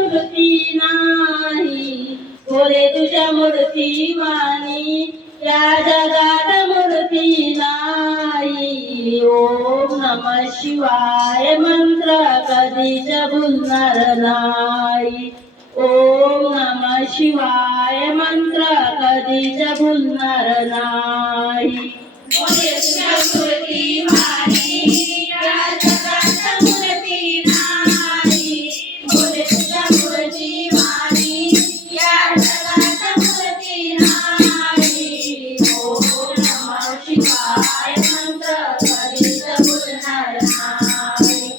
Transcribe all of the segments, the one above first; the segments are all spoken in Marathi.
मूर्ती नाही, बोले तुझ्या मूर्ती वाणी या जगात मूर्ती नाही. ओम नमः शिवाय मंत्र कधीच भुलणार नाही. ओम नमः शिवाय मंत्र कधीच भुलणार नाही. बोले तुझ्या मूर्ती वाणी या जगात मूर्ती नाही, बोले तुझ्या मूर्ती वाणी या जगात मूर्ती नाही. ओम नमः शिवाय मंत्र कधीच भुलणार नाही.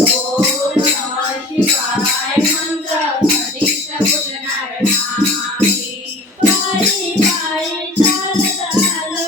ओम नमः शिवाय मंत्र कधीच भुलणार नाही. पायी पायी चालत आलो